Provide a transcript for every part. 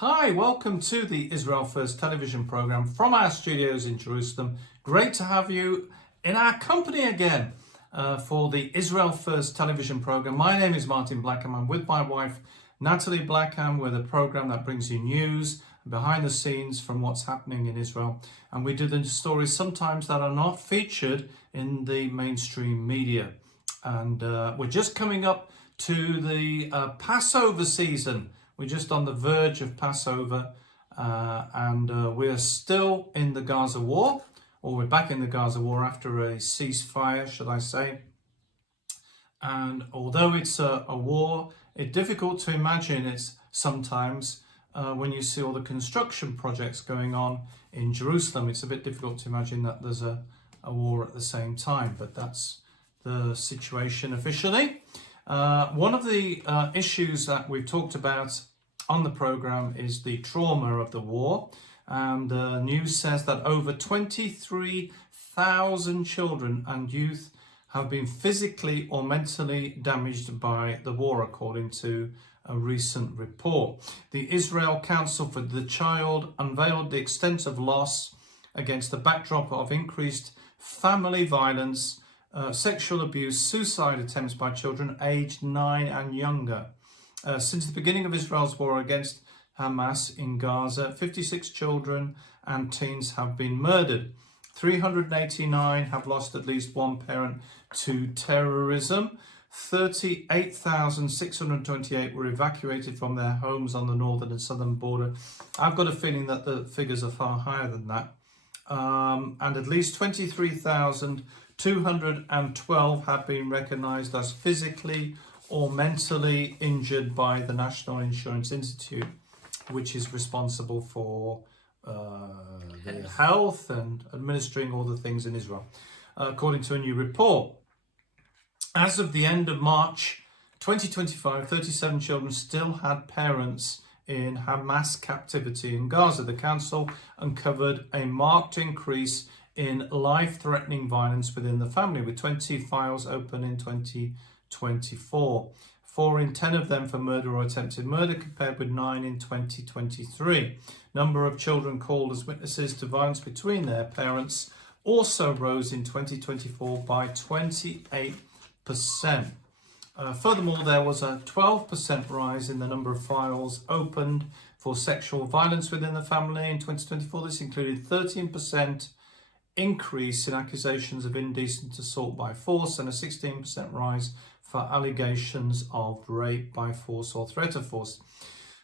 Hi, welcome to the Israel First television program from our studios in Jerusalem. Great to have you in our company again for the Israel First television program. My name is Martin Blackham. I'm with my wife, Nathalie Blackham, with a program that brings you news behind the scenes from what's happening in Israel. And we do the stories sometimes that are not featured in the mainstream media. And we're just coming up to the Passover season. We're just on the verge of Passover and we're still in the Gaza war, or we're back in the Gaza war after a ceasefire, should I say. And although it's a war, it's difficult to imagine it's sometimes when you see all the construction projects going on in Jerusalem. It's a bit difficult to imagine that there's a war at the same time, but that's the situation officially. One of the issues that we've talked about on the program is the trauma of the war, and the news says that over 23,000 children and youth have been physically or mentally damaged by the war, according to a recent report. The Israel Council for the Child unveiled the extent of loss against the backdrop of increased family violence, sexual abuse, suicide attempts by children aged 9 and younger. Since the beginning of Israel's war against Hamas in Gaza, 56 children and teens have been murdered. 389 have lost at least one parent to terrorism. 38,628 were evacuated from their homes on the northern and southern border. I've got a feeling that the figures are far higher than that. And at least 23,212 have been recognised as physically or mentally injured by the National Insurance Institute, which is responsible for the health and administering all the things in Israel, according to a new report. As of the end of March 2025, 37 children still had parents in Hamas captivity in Gaza. The council uncovered a marked increase in life-threatening violence within the family, with 20 files open in 2024. 4 in 10 of them for murder or attempted murder, compared with 9 in 2023. Number of children called as witnesses to violence between their parents also rose in 2024 by 28%. Furthermore, there was a 12% rise in the number of files opened for sexual violence within the family in 2024. This included 13% increase in accusations of indecent assault by force and a 16% rise for allegations of rape by force or threat of force.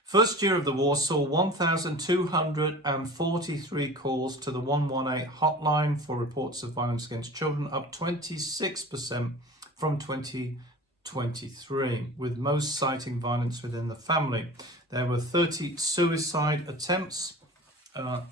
First year of the war saw 1,243 calls to the 118 hotline for reports of violence against children, up 26% from 2023, with most citing violence within the family. There were 30 suicide attempts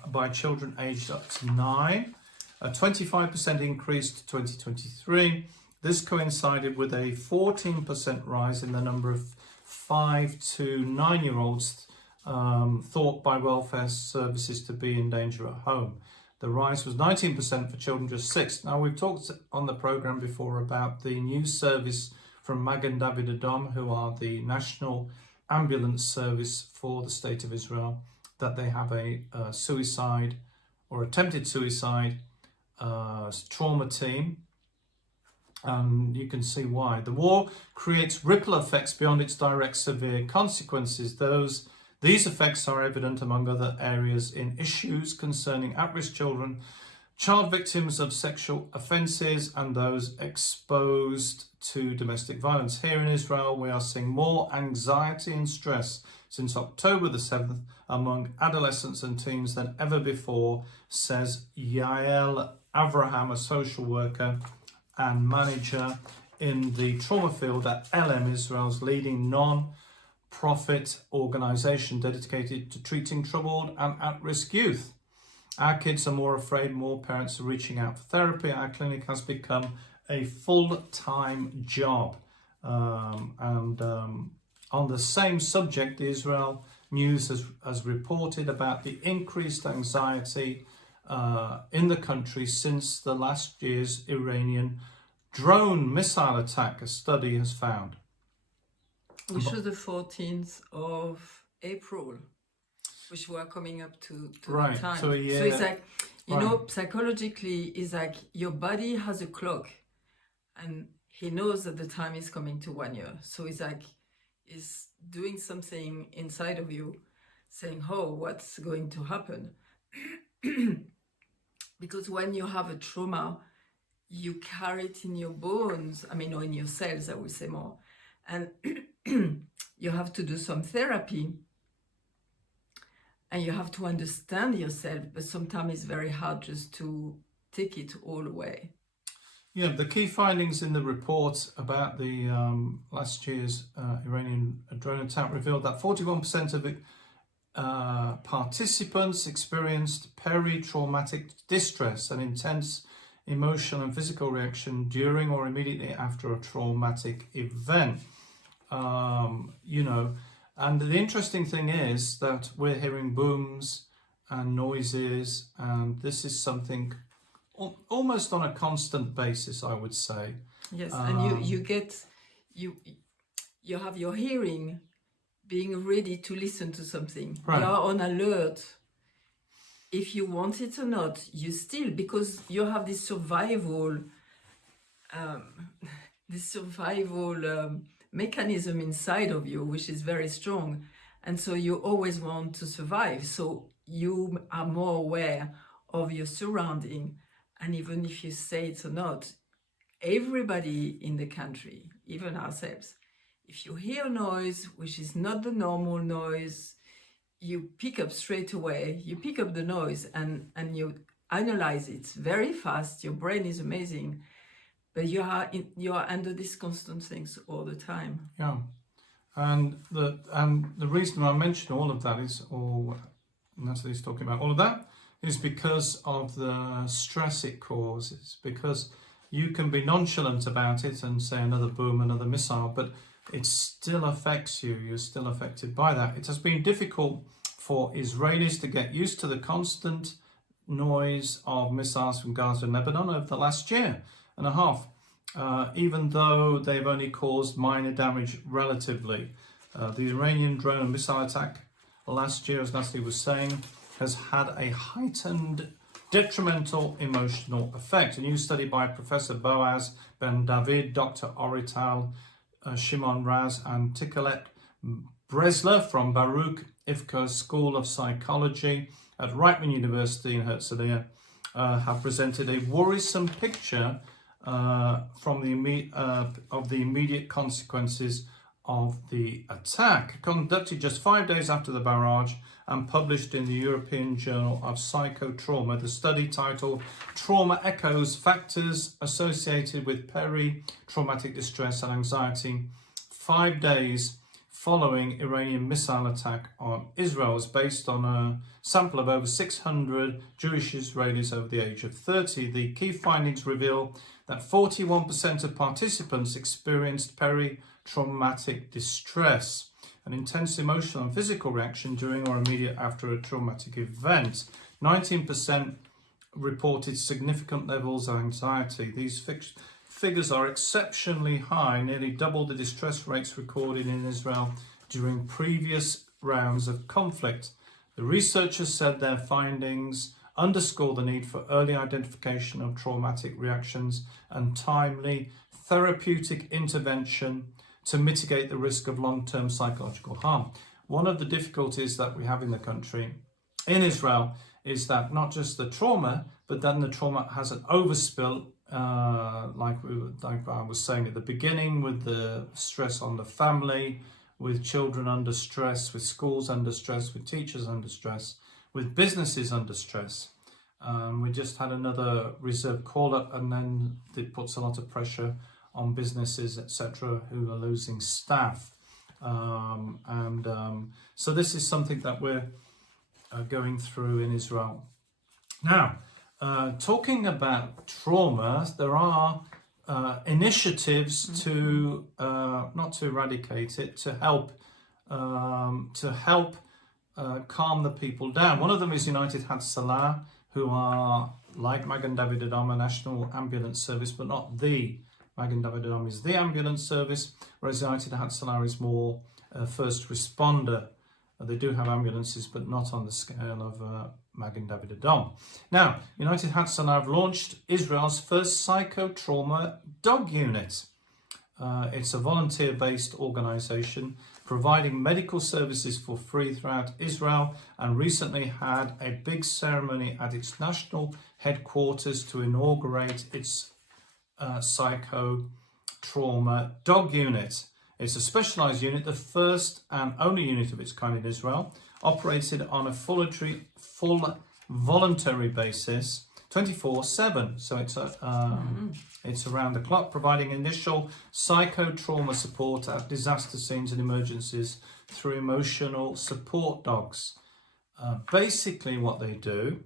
by children aged up to 9, a 25% increase to 2023. This coincided with a 14% rise in the number of 5 to 9-year-olds thought by welfare services to be in danger at home. The rise was 19% for children just 6. Now, we've talked on the program before about the news service from Magen David Adom, who are the national ambulance service for the state of Israel, that they have a suicide or attempted suicide trauma team. And you can see why. The war creates ripple effects beyond its direct severe consequences. These effects are evident, among other areas, in issues concerning at-risk children, child victims of sexual offences, and those exposed to domestic violence. Here in Israel, we are seeing more anxiety and stress since October the 7th among adolescents and teens than ever before, says Yael Avraham, a social worker and manager in the trauma field at LM, Israel's leading non-profit organisation dedicated to treating troubled and at-risk youth. Our kids are more afraid, more parents are reaching out for therapy. Our clinic has become a full-time job. On the same subject, the Israel News has reported about the increased anxiety in the country since the last year's Iranian drone missile attack, a study has found. Which was the 14th of April. which were coming up to Right, that time. so a year. So it's like, you Right. know, psychologically, it's like your body has a clock, and he knows that the time is coming to 1 year. So it's like, it's doing something inside of you, saying, oh, what's going to happen? Because when you have a trauma, you carry it in your bones, I mean, or in your cells, I would say more. And you have to do some therapy, and you have to understand yourself, but sometimes it's very hard just to take it all away. Yeah, the key findings in the report about the last year's Iranian drone attack revealed that 41% of it, participants experienced peri-traumatic distress, an intense emotional and physical reaction during or immediately after a traumatic event. You know, and the interesting thing is that we're hearing booms and noises, and this is something almost on a constant basis, I would say. Yes, and you have your hearing being ready to listen to something. Right. You are on alert. If you want it or not, you still, because you have this survival mechanism inside of you, which is very strong. And so you always want to survive. So you are more aware of your surrounding. And even if you say it or not, everybody in the country, even ourselves, if you hear noise, which is not the normal noise, you pick up straight away, you pick up the noise and you analyze it very fast. Your brain is amazing, but you are under these constant things all the time. Yeah, and the reason I mention all of that is, or Natalie's talking about all of that, is because of the stress it causes. Because you can be nonchalant about it and say another boom, another missile, but it still affects you. You're still affected by that. It has been difficult for Israelis to get used to the constant noise of missiles from Gaza and Lebanon over the last year and a half, even though they've only caused minor damage relatively. The Iranian drone and missile attack last year, as Nathalie was saying, has had a heightened detrimental emotional effect. A new study by Professor Boaz Ben David, Dr. Orital Shimon Raz and Tikolet Bresler from Baruch Ivka School of Psychology at Reichman University in Herzliya have presented a worrisome picture of the immediate consequences of the attack, conducted just 5 days after the barrage and published in the European Journal of Psychotrauma. The study, titled Trauma Echoes, Factors Associated with Peri-Traumatic Distress and Anxiety, 5 days following Iranian missile attack on Israel, was based on a sample of over 600 Jewish Israelis over the age of 30. The key findings reveal that 41% of participants experienced peri-traumatic distress, an intense emotional and physical reaction during or immediate after a traumatic event. 19% reported significant levels of anxiety. These figures are exceptionally high, nearly double the distress rates recorded in Israel during previous rounds of conflict. The researchers said their findings underscore the need for early identification of traumatic reactions and timely therapeutic intervention to mitigate the risk of long-term psychological harm. One of the difficulties that we have in the country, in Israel, is that not just the trauma, but then the trauma has an overspill, like I was saying at the beginning, with the stress on the family, with children under stress, with schools under stress, with teachers under stress, with businesses under stress. We just had another reserve call-up, and then it puts a lot of pressure on businesses, etc., who are losing staff. So this is something that we're going through in Israel. Now, talking about trauma, there are initiatives to not to eradicate it, to help calm the people down. One of them is United Hatzalah, who are like Magen David Adom, a national ambulance service, but not the Magen David Adom is the ambulance service, whereas United Hatzalah is more first responder They do have ambulances, but not on the scale of Magen David Adom. Now, United Hatzalah have launched Israel's first psychotrauma dog unit. It's a volunteer-based organisation providing medical services for free throughout Israel, and recently had a big ceremony at its national headquarters to inaugurate its psychotrauma dog unit. It's a specialised unit, the first and only unit of its kind in Israel, operated on a full voluntary basis, 24/7. So it's around the clock, providing initial psychotrauma support at disaster scenes and emergencies through emotional support dogs. Basically, what they do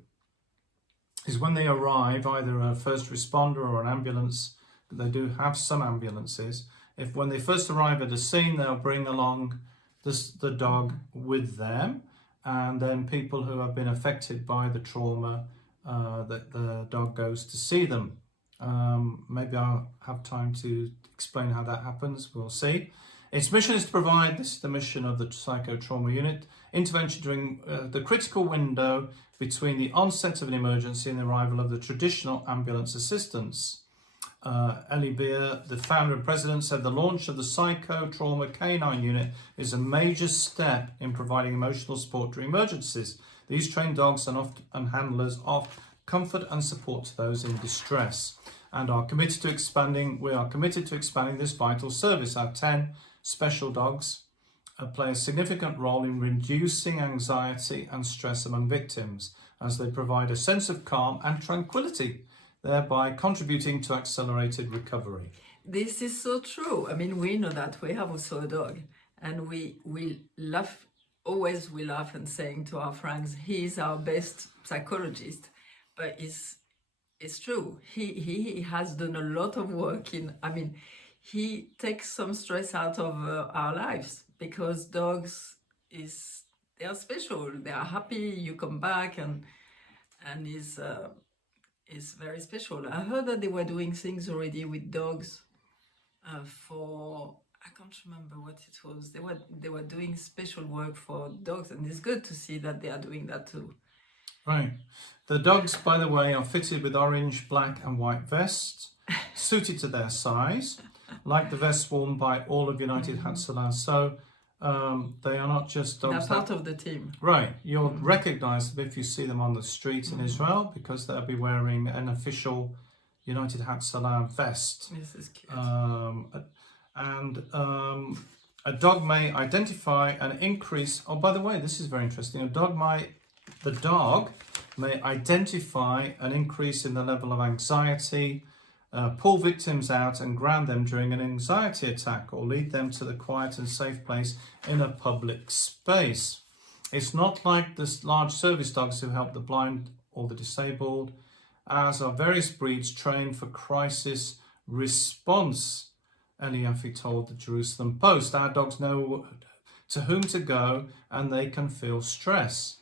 is when they arrive, either a first responder or an ambulance, but they do have some ambulances. When they first arrive at a scene, they'll bring along the dog with them, and then people who have been affected by the trauma, that the dog goes to see them. Maybe I'll have time to explain how that happens. We'll see. Its mission is to provide, this is the mission of the psychotrauma unit, intervention during the critical window between the onset of an emergency and the arrival of the traditional ambulance assistance. Eli Beer, the founder and president, said the launch of the psychotrauma canine unit is a major step in providing emotional support during emergencies. These trained dogs and handlers offer comfort and support to those in distress, and we are committed to expanding this vital service. Our 10 special dogs play a significant role in reducing anxiety and stress among victims, as they provide a sense of calm and tranquility, thereby contributing to accelerated recovery. This is so true. I mean, we know that. We have also a dog, and we laugh, always we laugh and saying to our friends, he's our best psychologist. But it's true. He has done a lot of work he takes some stress out of our lives, because dogs they are special. They are happy. You come back and is very special. I heard that they were doing things already with dogs for, I can't remember what it was. They were doing special work for dogs, and it's good to see that they are doing that too. Right. The dogs, by the way, are fitted with orange, black and white vests, suited to their size, like the vests worn by all of United Hatzalah. So they are not just dogs. They're part of the team. Right. You'll recognise them if you see them on the street in Israel, because they'll be wearing an official United Hatzalah vest. This is cute. A dog may identify an increase. Oh, by the way, this is very interesting. The dog may identify an increase in the level of anxiety, pull victims out and ground them during an anxiety attack, or lead them to the quiet and safe place in a public space. It's not like the large service dogs who help the blind or the disabled, as are various breeds trained for crisis response, Eliafi told the Jerusalem Post. Our dogs know to whom to go, and they can feel stress.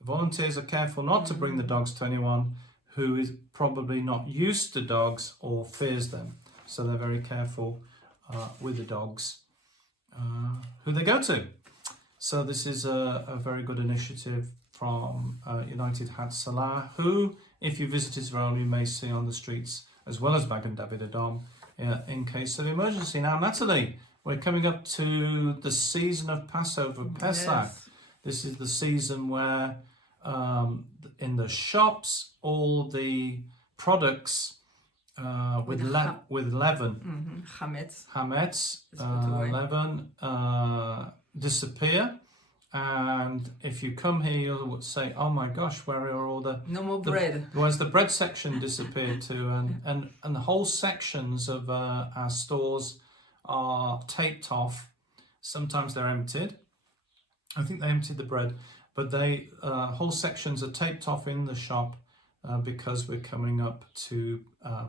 Volunteers are careful not to bring the dogs to anyone who is probably not used to dogs or fears them. So they're very careful with the dogs who they go to. So this is a very good initiative from United Hatzalah, who, if you visit Israel, you may see on the streets, as well as Magen David Adom, in case of emergency. Now, Nathalie, we're coming up to the season of Passover, Pesach. Yes. This is the season where in the shops, all the products with leaven, Chametz, leaven, disappear. And if you come here, you'll say, "Oh my gosh, where are all the no more bread?" Where's the bread section disappeared to? And the whole sections of our stores are taped off. Sometimes they're emptied. I think they emptied the bread, but whole sections are taped off in the shop because we're coming up to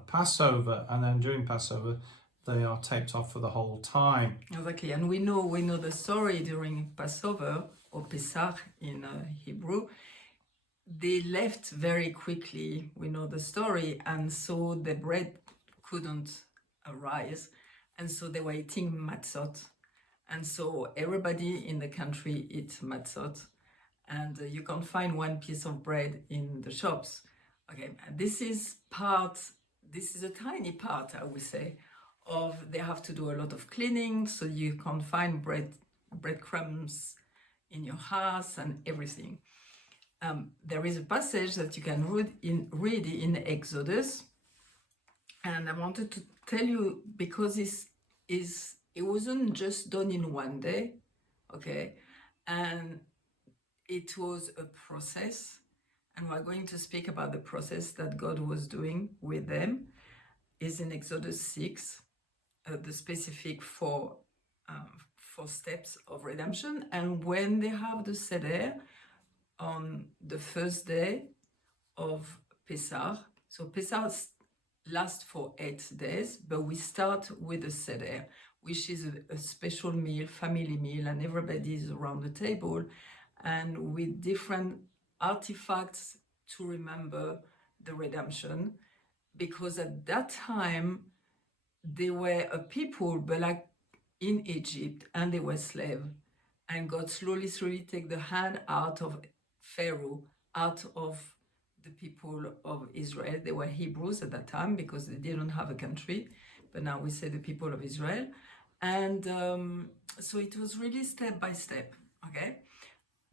Passover, and then during Passover they are taped off for the whole time. Exactly, and we know the story during Passover, or Pesach in Hebrew. They left very quickly. We know the story, and so the bread couldn't arise, and so they were eating matzot. And so everybody in the country eats matzot, and you can't find one piece of bread in the shops. Okay, and this is a tiny part, I would say, of they have to do a lot of cleaning, so you can't find breadcrumbs in your house and everything. There is a passage that you can read in Exodus, and I wanted to tell you because it wasn't just done in one day, okay, and it was a process, and we're going to speak about the process that God was doing with them. Is in Exodus 6, the specific four steps of redemption, and when they have the Seder on the first day of Pesach. So Pesach lasts for 8 days, but we start with the Seder, which is a special meal, family meal, and everybody is around the table and with different artifacts to remember the redemption, because at that time they were a people, but like in Egypt, and they were slaves, and God slowly take the hand out of Pharaoh, out of the people of Israel. They were Hebrews at that time because they didn't have a country, but now we say the people of Israel. And so it was really step by step, okay?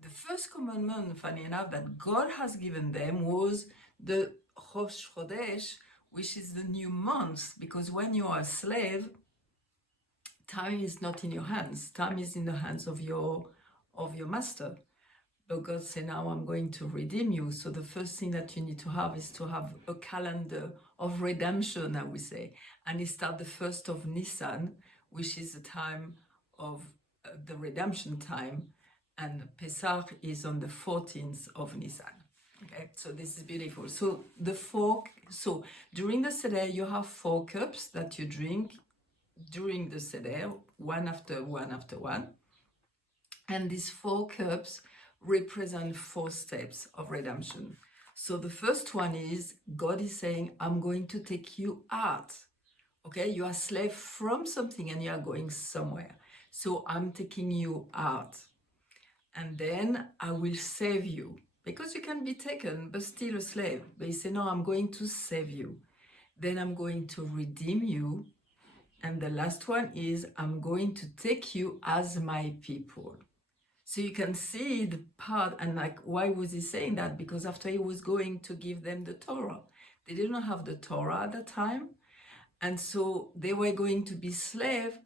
The first commandment, funny enough, that God has given them was the Rosh Chodesh, which is the new month, because when you are a slave, time is not in your hands. Time is in the hands of your master. But God said, now I'm going to redeem you. So the first thing that you need to have is to have a calendar of redemption, I would say. And it starts the 1st of Nisan, which is the time of the redemption time. And Pesach is on the 14th of Nisan. Okay, so this is beautiful. So during the Seder, you have 4 cups that you drink during the Seder, one after one after one. And these 4 cups represent 4 steps of redemption. So the first one is God is saying, I'm going to take you out. Okay, you are a slave from something and you are going somewhere. So I'm taking you out. And then I will save you. Because you can be taken, but still a slave. But he said, no, I'm going to save you. Then I'm going to redeem you. And the last one is, I'm going to take you as my people. So you can see the part, and like, why was he saying that? Because after he was going to give them the Torah. They didn't have the Torah at that time. And so they were going to be slaves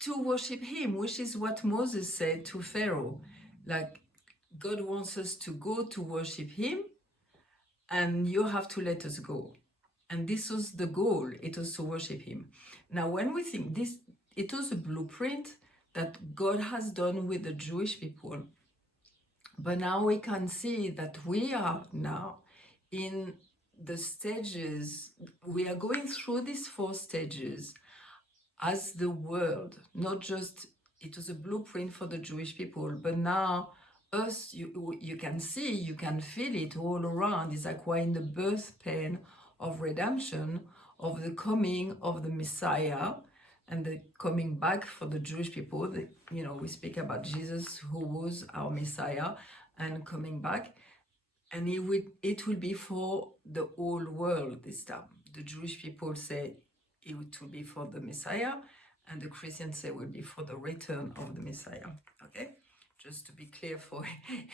to worship him, which is what Moses said to Pharaoh. Like, God wants us to go to worship him, and you have to let us go. And this was the goal, it was to worship him. Now, when we think this, it was a blueprint that God has done with the Jewish people. But now we can see that we are now in the stages, we are going through these 4 stages as the world, not just, it was a blueprint for the Jewish people, but now us, you can see, you can feel it all around. It's like we're in the birth pain of redemption, of the coming of the Messiah, and the coming back for the Jewish people. We speak about Jesus, who was our Messiah, and coming back. And it will be for the whole world this time. The Jewish people say it will be for the Messiah, and the Christians say it will be for the return of the Messiah. Okay? Just to be clear for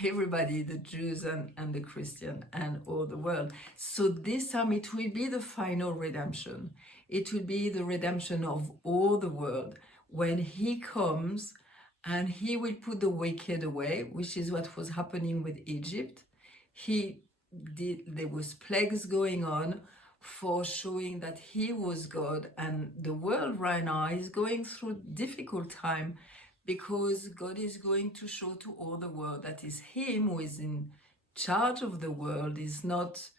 everybody, the Jews and the Christian and all the world. So this time it will be the final redemption. It will be the redemption of all the world when he comes, and he will put the wicked away, which is what was happening with Egypt. There was plagues going on for showing that he was God, and the world right now is going through difficult time, because God is going to show to all the world that is him who is in charge of the world. Is not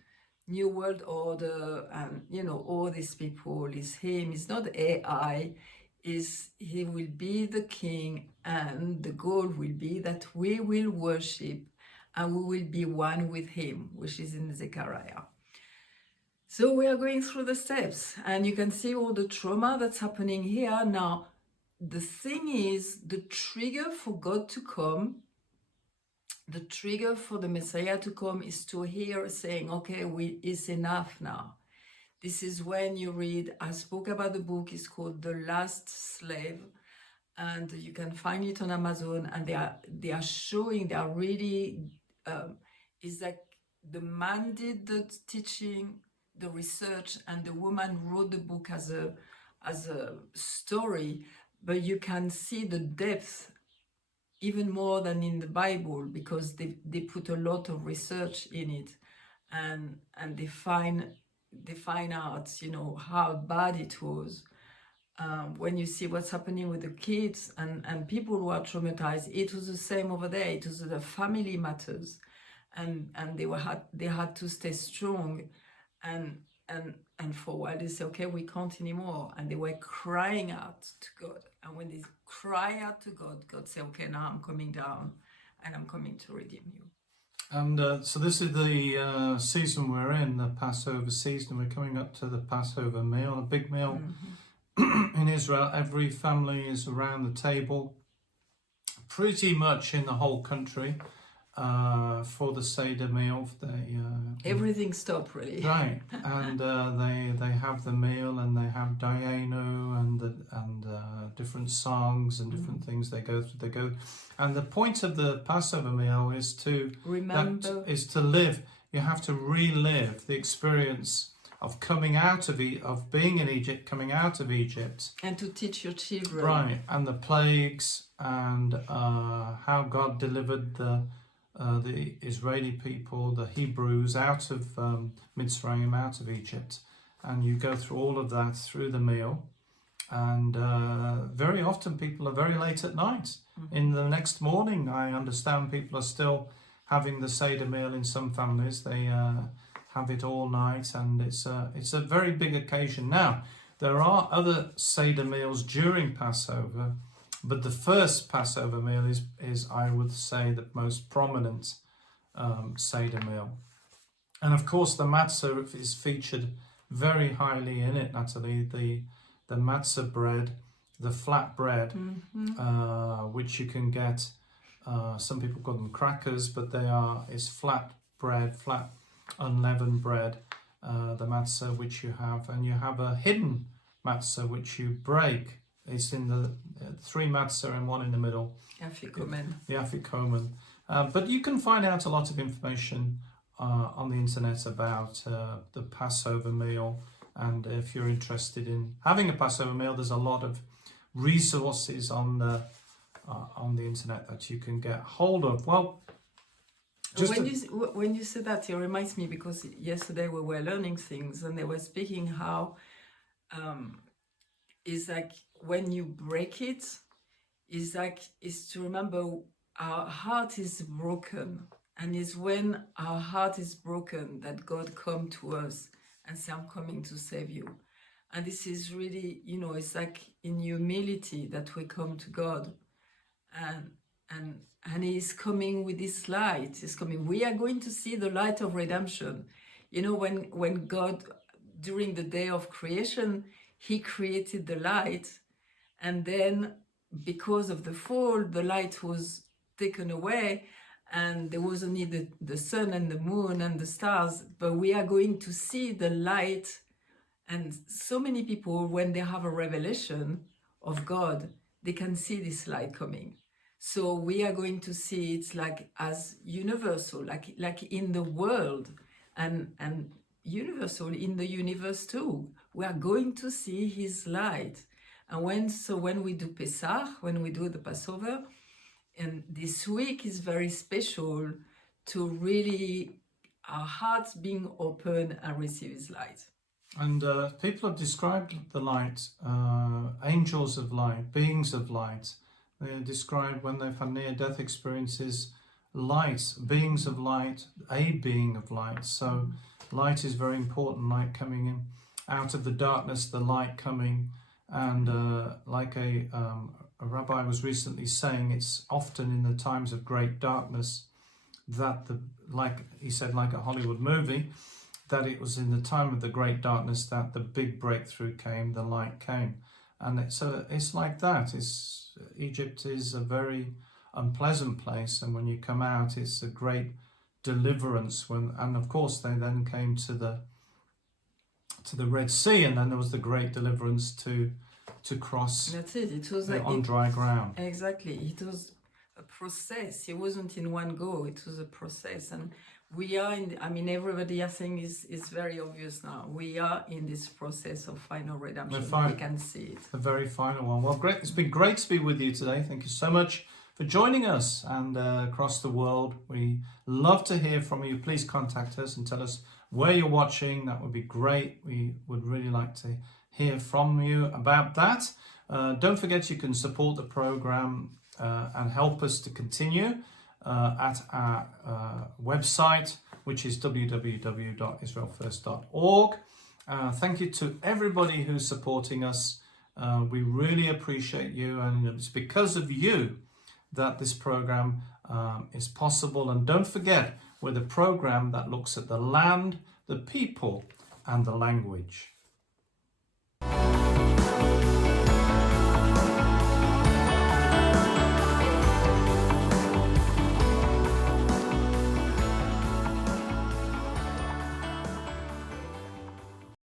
New World Order and all these people. Is him. It's not AI. He will be the king, and the goal will be that we will worship and we will be one with him, which is in Zechariah. So we are going through the steps, and you can see all the trauma that's happening here. Now, the thing is, the trigger for God to come, the trigger for the Messiah to come is to hear saying, okay, it's enough now. This is when you read, I spoke about the book, it's called The Last Slave, and you can find it on Amazon, and they are showing, they are really, is like the man did the teaching, the research, and the woman wrote the book as a story, but you can see the depth even more than in the Bible, because they put a lot of research in it, and they find out, you know, how bad it was. When you see what's happening with the kids and people who are traumatized, it was the same over there. It was the family matters, and they had to stay strong, and for a while they say, okay, we can't anymore, and they were crying out to God. And when they cry out to God, God said, okay, now I'm coming down, and I'm coming to redeem you. And so this is the season we're in, the Passover season. We're coming up to the Passover meal, a big meal. In Israel. Every family is around the table, pretty much in the whole country, for the Seder meal. Everything stopped, really. Right, and they have the meal, and they have Dayenu and different songs and different things they go through. And the point of the Passover meal is to remember, is to live. You have to relive the experience of coming out of being in Egypt, coming out of Egypt, and to teach your children, right? And the plagues, and how God delivered the Israeli people, the Hebrews, out of Mitzrayim, out of Egypt, and you go through all of that through the meal. And very often people are very late at night. In the next morning, I understand people are still having the Seder meal in some families. They have it all night, and it's a very big occasion. Now, there are other Seder meals during Passover, but the first Passover meal is I would say, the most prominent Seder meal. And of course, the matzah is featured very highly in it, Nathalie. The matzah bread, the flat bread, which you can get. Some people call them crackers, but it's flat bread, flat unleavened bread, the matzah which you have, and you have a hidden matzah which you break. It's in the 3 matzah and 1 in the middle. Afikomen. The afikomen. But you can find out a lot of information on the internet about the Passover meal, and if you're interested in having a Passover meal, there's a lot of resources on the internet that you can get hold of. Well, when you say that, it reminds me, because yesterday we were learning things, and they were speaking how it's like when you break it, it's to remember our heart is broken, and it's when our heart is broken that God come to us and say, I'm coming to save you. And this is really, you know, it's like in humility that we come to God, and He's coming with His light. He's coming. We are going to see the light of redemption. You know, when God, during the day of creation, He created the light, and then because of the fall, the light was taken away, and there was only the sun and the moon and the stars. But we are going to see the light. And so many people, when they have a revelation of God, they can see this light coming. So we are going to see it like as universal, like in the world, and universal in the universe too. We are going to see His light. And when we do Pesach, when we do the Passover, and this week is very special to really our hearts being open and receive His light. And people have described the light, angels of light, beings of light. They are described when they've had near-death experiences, light, beings of light, a being of light. So light is very important, light coming in. Out of the darkness, the light coming. And like a rabbi was recently saying, it's often in the times of great darkness that, like he said, like a Hollywood movie, that it was in the time of the great darkness that the big breakthrough came, the light came. And it's like that. Egypt is a very unpleasant place, and when you come out, it's a great deliverance. And of course, they then came to the Red Sea, and then there was the great deliverance to cross. That's it. It was on dry ground. Exactly. It was a process. It wasn't in one go. It was a process, and we are in. I mean, everybody I think is very obvious now. We are in this process of final redemption. We can see it. The very final one. Well, great. It's been great to be with you today. Thank you so much for joining us, and across the world. We love to hear from you. Please contact us and tell us where you're watching. That would be great. We would really like to hear from you about that. Don't forget you can support the program and help us to continue at our website, which is www.israelfirst.org. Thank you to everybody who's supporting us. We really appreciate you, and it's because of you that this program is possible. And don't forget, we're the program that looks at the land, the people, and the language.